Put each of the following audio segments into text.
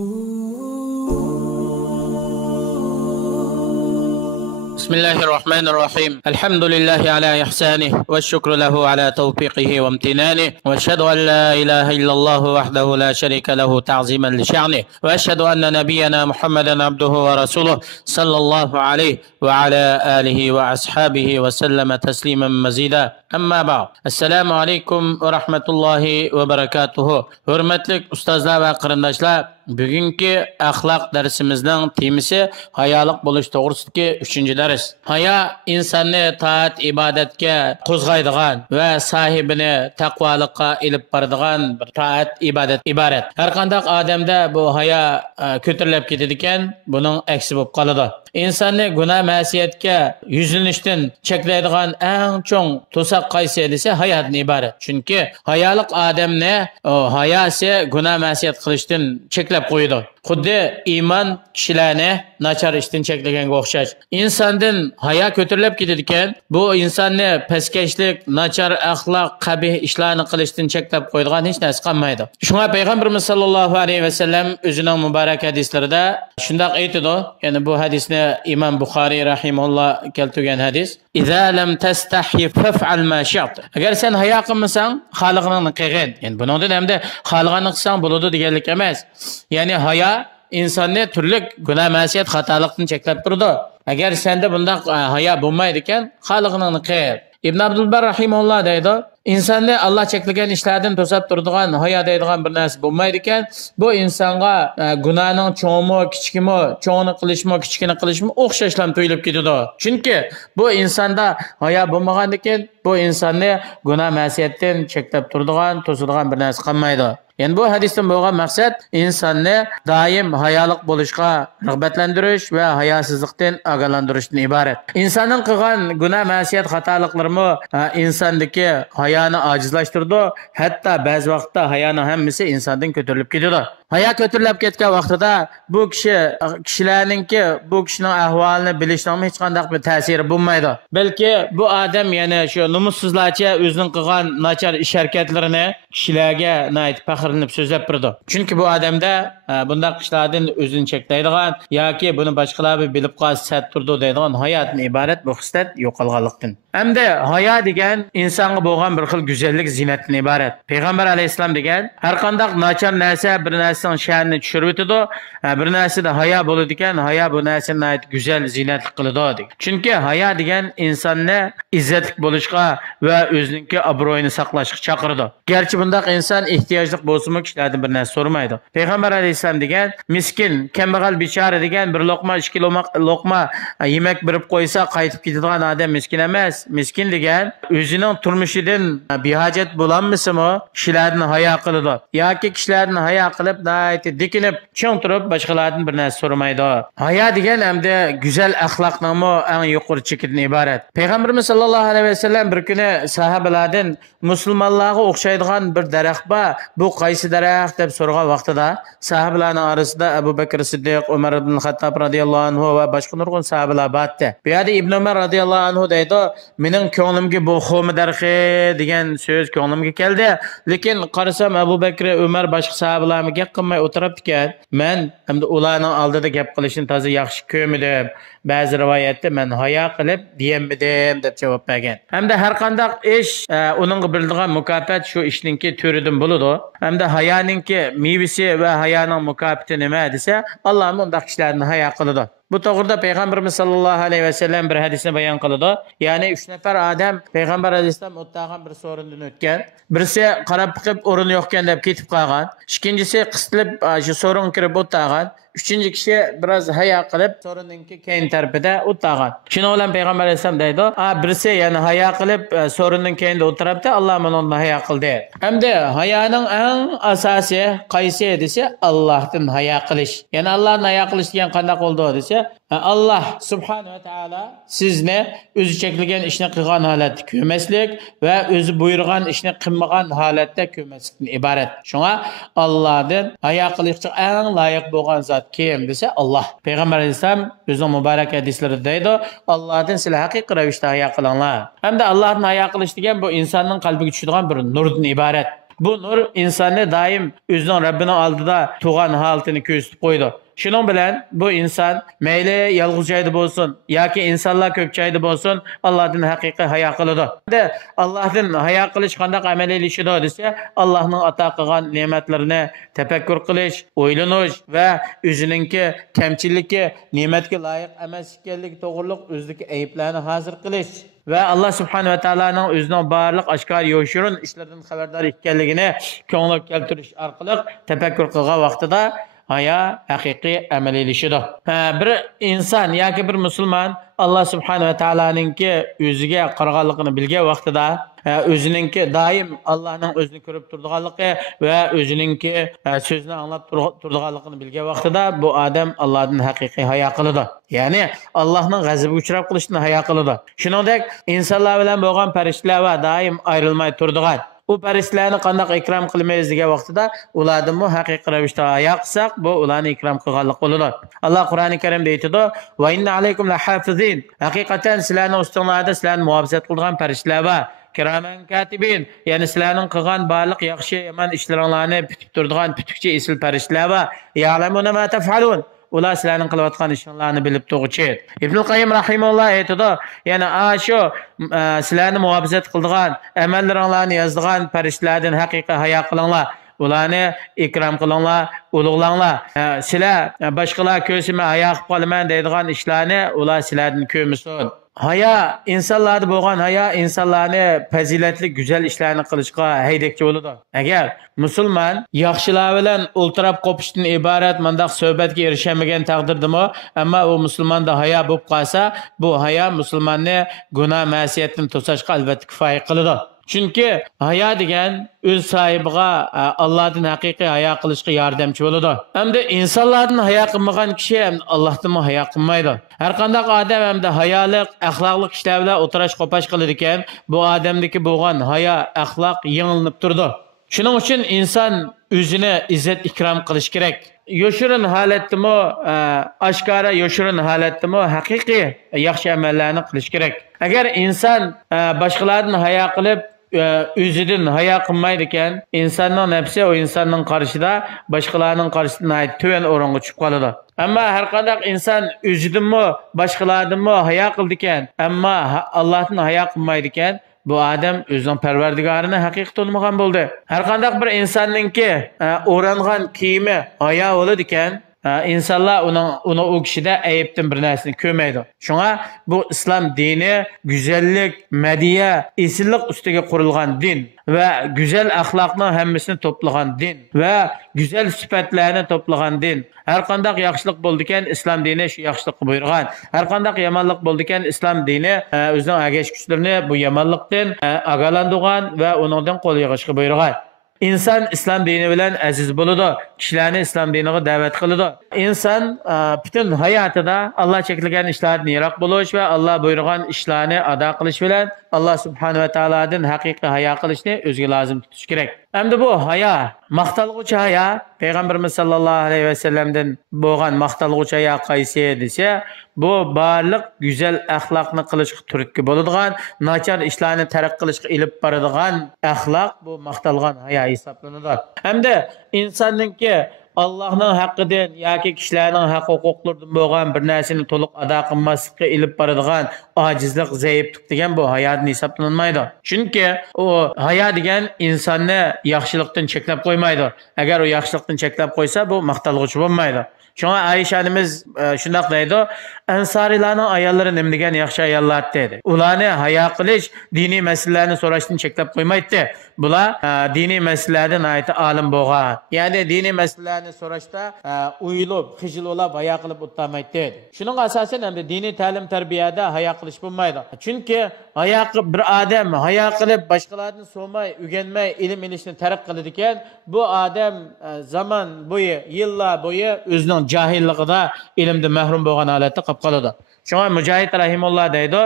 بسم الله الرحمن الرحيم. الحمد لله على إحسانه والشكر له على توفيقه وامتنانه، وأشهد أن لا إله إلا الله وحده لا شريك له تعظيما لشأنه، وأشهد أن نبينا محمدا عبده ورسوله صلى الله عليه وعلى آله وأصحابه وسلم تسليما مزيدا. أما بعد، السلام عليكم ورحمة الله وبركاته. Hürmetlik ustazlar ve qarindoshlar, bugungi axloq darsimizning temasi hayolik bo'lish to'g'risidagi 3-dars. Hayo insonni toat ibodatga qo'zg'aydigan va sahibini taqvolikqa ilib boradigan bir toat ibodat iborat. Har qanday odamda bu hayo ko'tarilib ketadi ekan, buning aksi bo'lib qoladi. İnsonni gunoh ma'siyatga yuzlanishdan cheklaydigan eng cho'ng to'saq qaysi desa hayotdan iborat. Chunki hayolik odamni hayosi gunoh ma'siyat qilishdan cheklab qo'ydi. Xuddi iymon kishilarni nachar ishdan cheklaganga o'xshash. Insondan hayo ko'tarilib ketadi ekan, bu insonni paskashlik, nachar axloq, qabih ishlarni qilishdan cheklab qo'yadigan hech narsa qolmaydi. Shunga payg'ambarimiz sollallohu alayhi vasallam o'zining muborak hadislarida shunday aytadi, ya'ni bu hadisni İmam Buxoriy rahimahulloh keltirgan hadis. İza lam tastahi faf'al ma shi'ta. Agar sen hayo qilmasang, xalqingni qilgin. Ya'ni buningdan hamda xalqingni qilsang bo'ladi deganlik emas. Ya'ni hayo insonni turli gunoh ma'siyat xatolikdan cheklab turdi. Agar senda bunday hayo bo'lmaydi ekan, xalqingni qil. İbn Abdulbar rahimahulloh deydi, insonni Alloh cheklagan ishlardan to'sab turadigan hayo deydigan bir narsa bo'lmaydi ekan, bu insonga gunohning cho'ngmi, kichikmi, cho'ngni qilishmi, kichikini qilishmi o'xshashlam tuyulib ketadi. Chunki bu insonda hayo bo'lmagan ekan, bu insonni gunoh ma'siyatdan cheklab turadigan, to'sadigan bir narsa qolmaydi. Yani bu hadisdan bo'lgan maqsad insonni doim hayolik bo'lishga rag'batlantirish va hayosizlikdan ogohlantirishdan iborat. Insonning qilgan gunoh ma'siyat xatoliklarimi insondagi hayoni ojizlashtirdi, hatto ba'zi vaqtda hayoni hammasi insondan ko'tarilib ketadi. Hayo ko'tarilib ketgan vaqtida bu kishilarningki bu kishining ahvolini bilishning hech qanday bir ta'siri bo'lmaydi. Balki bu odam yana shu numussizlarcha o'zining qilgan nachar ish harakatlarini kishilarga faxrlanib so'zlab turdi. Chunki bu odamda bunday ishlardan o'zini cheklaydigan yoki buni boshqalar bilib qolsa sat turdi deydigan hayotdan iborat bu xislat yo'qolganlikdan. Hamda hayo degan insonga bo'lgan bir xil go'zallik, ziynatdan iborat. Payg'ambar alayhisalom degan, har qanday nachar narsa bir narsaning sha'nini tushirib o'tadi, bir narsada hayo bo'ladi ekan, hayo bu narsani go'zal, ziynatli qiladi degan. Chunki hayo degan insonni izzatli bo'lishga va o'zining obro'yini saqlashga chaqiradi. Garchi bunday inson ehtiyojli bo'lsa-mu kishilardan bir narsa so'ramaydi. Payg'ambar alayhisalom degan, miskin, kambag'al bechora degan bir loqma, ikki loqma yemak berib qo'ysa qaytib ketadigan odam miskin emas. Miskin degan o'zining turmushidan behojat bo'lanmasa-mu kishilardan hayo qiladi. Yoki kishilardan hayo qilib, dikinib, cho'ng turib boshqalardan bir narsa so'ramaydi. Hayo degan hamda go'zal axloqning eng yuqori chekidan iborat. Payg'ambarimiz sollallohu alayhi vasallam bir kuni sahobalardan musulmonlarga o'xshaydigan bir daraxt bor, bu qaysi daraxt deb so'ragan vaqtida sahobalarning orasida Abu Bakr Siddiq, Umar ibn Xattob radhiyallohu anhu va boshqa nurg'un sahobalar bordi. Bu yerda Ibn Umar radhiyallohu anhu deydi, mening ko'nglimga bu xo'mi darxi degan so'z ko'nglimga keldi. Lekin qarasam Abu Bakr, Umar boshqa sahobalarga gap qilmay o'tiribdi ekan. Men hamda ularning oldida gap qilishni toza yaxshi ko'rmadim. Ba'zi rivoyatda men hayo qilib diyammidim deb javob bergan. Hamda har qanday ish uning bildigan mukofot shu ishninki turidan bo'ladi. Hamda hayoninki mevasi va hayoning mukofoti nima desa, Alloh bunday kishilarni hayo qiladi. Bu to'g'rida payg'ambarimiz sollallohu alayhi vasallam bir hadisni bayon qiladi. Ya'ni 3 nafar odam payg'ambar alayhisalom o'tgan bir so'rindan o'tgan. Birisi qarab chiqib o'rin yo'qkan deb ketib qolgan. Ikkinchisi qisilib shu so'rin kirib o'tgan. Üçüncü kishi biraz hayo qilib so'rinninki keyin tarafida o'tgan. Shuni bilan payg'ambar alayhisalom deydi, birisi yani hayo qilib so'rinning keyinda o'tiribdi, Alloh uni hayo qildi. Hamda hayoning eng asosiy qaysi desa, Allohdan hayo qilish. Ya'ni Allohdan hayo qilish degan qanday bo'ldi desa, Allah subhanahu wa ta'ala sizni o'zi cheklagan ishni qilgan holatda ko'rmaslik va o'zi buyurgan ishni qilmagan holatda ko'rmaslikdan iborat. Shunga Allohdan hayo qilishga eng loyiq bo'lgan zot kim desa Allah. Payg'ambar alayhisalom o'zining muborak hadislarida deydi, Allohdan sizlar haqiqiy ravishda hayo qilinglar. Hamda Allohdan hayo qilish degan bu insonning qalbiga tushadigan bir nurdan iborat. Bu nur insonni doim o'zining Rabbining oldida turgan holatini ko'rsatib qo'ydi. Şunun bilan bu inson mayli yolg'iz joyda bo'lsin yoki insonlar ko'p joyda bo'lsin, Allohdan haqiqiy hayo qiladi. Allohdan hayo qilish qanday amal elishidi desa, Allohning ato qilgan ne'matlarini tafakkur qilish, o'ylanish va o'zininki kamchilligi, ne'matga loyiq emas ekanligi to'g'riliq o'zidagi ayblarni hozir qilish ve Allah subhanahu ve ta'alaning o'zining barliq oshkor yo'shurun ishlardan xabardor ekanligini ko'ngilga keltirish orqali tafakkur qilgan vaqtida haya haqiqiy amal elishidi. Bir inson yoki bir musulmon Allah subhanahu ve ta'alaninki o'ziga qaraganligini bilgan vaqtida o'zininki doim Allohning o'zini ko'rib turganligi va o'zininki so'zni anglab turganligini bilgan vaqtida bu odam Allohdan haqiqiy hayo qiladi. Ya'ni Allohning g'azabiga uchrab qilishdan hayo qiladi. Shuningdek, insonlar bilan bo'lgan farishtalar va doim ayrilmay turadigan bu farishtalarni qanday ikrom qilmaymiz degan vaqtida ulardan bu haqiqiy ravishda hayo qilsak, bu ularni ikrom qilganlik bo'ladi. Alloh Qur'oni Karimda aytadi: "Va inna alaykum lahafizin." Haqiqatan sizlarning ustinglarda sizlarni muhofazat qilgan farishtalar bor. Kiraman katibin, ya'ni sizlarning qilgan barliq yaxshi yomon ishlaringlarni bitib turadigan putukchi esil farishtalar bor. Ya'lamuna ma taf'alun. Ular sizlarning qilayotgan ishlarni bilib turuvchi. Ibn Qayyim rahimahulloh aytadi, ya'ni shu sizlarni muhofazat qiladigan, amallaringlarni yozadigan farishtalardan haqiqiy hayo qilinglar. Ularni ikrom qilinglar, ulug'langlar. Sizlar boshqalar ko'rsimi hayo qilib qolaman deydigan ishlarni ular sizlardan ko'rmasin. Haya insonlarda bo'lgan haya insonlarni fazilatli go'zal ishlarni qilishga haydakchi bo'ladi. Agar musulmon yaxshilar bilan o'ltirab qopishdan iborat mandaq suhbatga erishamagan taqdirdami, ammo u musulmonda haya bo'lib qolsa, bu haya musulmonni gunoh ma'siyatdan to'sashga albatta kifoya qiladi. Chunki hayo degan o'z sohibiga Allohdan haqiqiy hayo qilishga yordamchi bo'ladi. Hamda insonlardan hayo qilmagan kishi Allohdan hayo qilmaydi. Har qanday odam hamda hayoliq, axloqli kishilar bilan o'tirash qo'pash qiladi ekan, bu odamdagi bo'lgan hayo, axloq yangilanib turdi. Shuning uchun inson o'zini izzat ikrom qilish kerak. Yo'shirin holatdami, oshkora yo'shirin holatdami haqiqiy yaxshi amallarni qilish kerak. Agar inson boshqalardan hayo qilib o'zidan hayo qilmaydi ekan, insonning nafsi o insonning qarshida boshqalarning qarshisida tuvan o'ringa tushib qoladi. Ammo har qanday inson o'zidanmi, boshqalardanmi hayo qildi ekan, ammo Allohdan hayo qilmaydi ekan, bu odam o'zining Parvardigorini haqiqiy tanımagan bo'ldi. Har qanday bir insonningki o'rangan kiyimi hayo bo'ladi ekan, insonlar uni o kishida ayibdan bir narsani ko'rmaydi. Shunga bu islom dini go'zallik, madiya, esillik ustiga qurilgan din va go'zal axloqning hammasini to'plagan din va go'zal sifatlarni to'plagan din. Har qanday yaxshilik bo'ldi ekan, islom dini shu yaxshilikni buyurgan. Har qanday yomonlik bo'ldi ekan, islom dini o'zining agash kuchlarini bu yomonlikdan agalandirgan va uningdan qo'l yig'ishga buyurgan. İnsan İslam dini bilen aziz buludu. Kişilerini İslam dinine davet kılıdı. İnsan bütün hayatında Allah çekilgen işlerini yarak buluş ve Allah buyurgan işlerini ada kılış bilen Allah subhanahu ve ta'aladan hakiki haya kılışını özgü lazım tutuş gerek. Hem de bu haya, maqtalg'uchi haya, Peygamberimiz sallallahu aleyhi ve sellem'den bo'lgan maqtalg'uchi haya qaysi desa, bu barliq go'zal axloqni qilishga turtki bo'ladigan, nachar ishlarni tarq qilishga ilib boradigan axloq bu maqtalgan haya hisoblanadi. Hamda insonningki Allah'ın haqqıdan yoki kishilarning haq-huquqlaridan bo'lgan bir narsani to'liq ado qilmaslikka ilib boradigan ojizlik, zaiflik degan bu hayodan hisoblanmaydi. Chunki o hayo degan insonni yaxshilikdan cheklab qo'ymaydi. Agar u yaxshilikdan cheklab qo'ysa, bu maqtalg'uchi bo'lmaydi. Shunga Aisha anamiz shunday deydi, Ansarilarning ayollari nima degan yaxshi ayollar dedi. Ularni hayo qilish diniy masalalarni so'rashdan cheklab qo'ymaydi. Bular diniy masalalardan ayta olim bo'lgan. Ya'ni diniy masalalarni so'rashda uyilib, xijilolab hayo qilib o'tmaydi dedi. Shuning asosan ham diniy ta'lim tarbiyada hayo qilish bo'lmaydi. Chunki hayo qilib bir odam hayo qilib boshqalarni so'may, o'rganmay ilm ilishni tarq qiladi ekan, bu odam zaman bo'yi, yillar bo'yi o'zining jahilligida ilmdan mahrum bo'lgan holatda qolib qoladi. Shunga Mujohid rahimulloh deydi,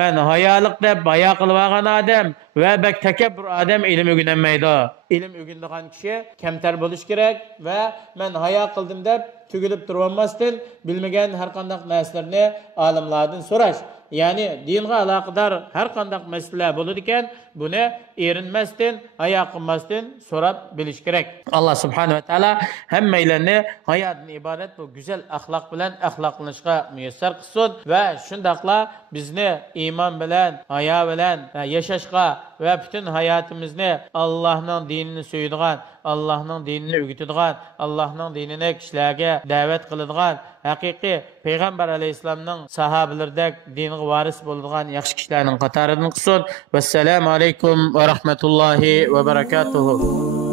men hayolik deb hayo qilib olgan odam va bak takabbur odam ilm o'rganmaydi. Ilm o'rganadigan kishi kamtar bo'lish kerak va men hayo qildim deb tugilib turolmasdan bilmagan har qanday narsalarni olimlardan so'rash. ya'ni dinga aloqador har qanday masalalar bo'ladi ekan, buni erinmasdan, hayo qilmasdan so'rab bilish kerak. Alloh subhanahu va taolo hammalarni hayotdan iborat bu go'zal axloq bilan axloqlanishga muyassar qilsin va shundaqla bizni iymon bilan, hayo bilan yashashga va butun hayotimizni Allohning dinini so'yadigan, Allohning dinini o'rgatadigan, Allohning dinini kishilarga da'vat qiladigan, haqiqiy payg'ambar alayhissalomning sahobalaridak dinga varis bo'ladigan yaxshi kishilarning qatoridan qilsin. Vassalomu alaykum va rahmatullohi va barakatuh.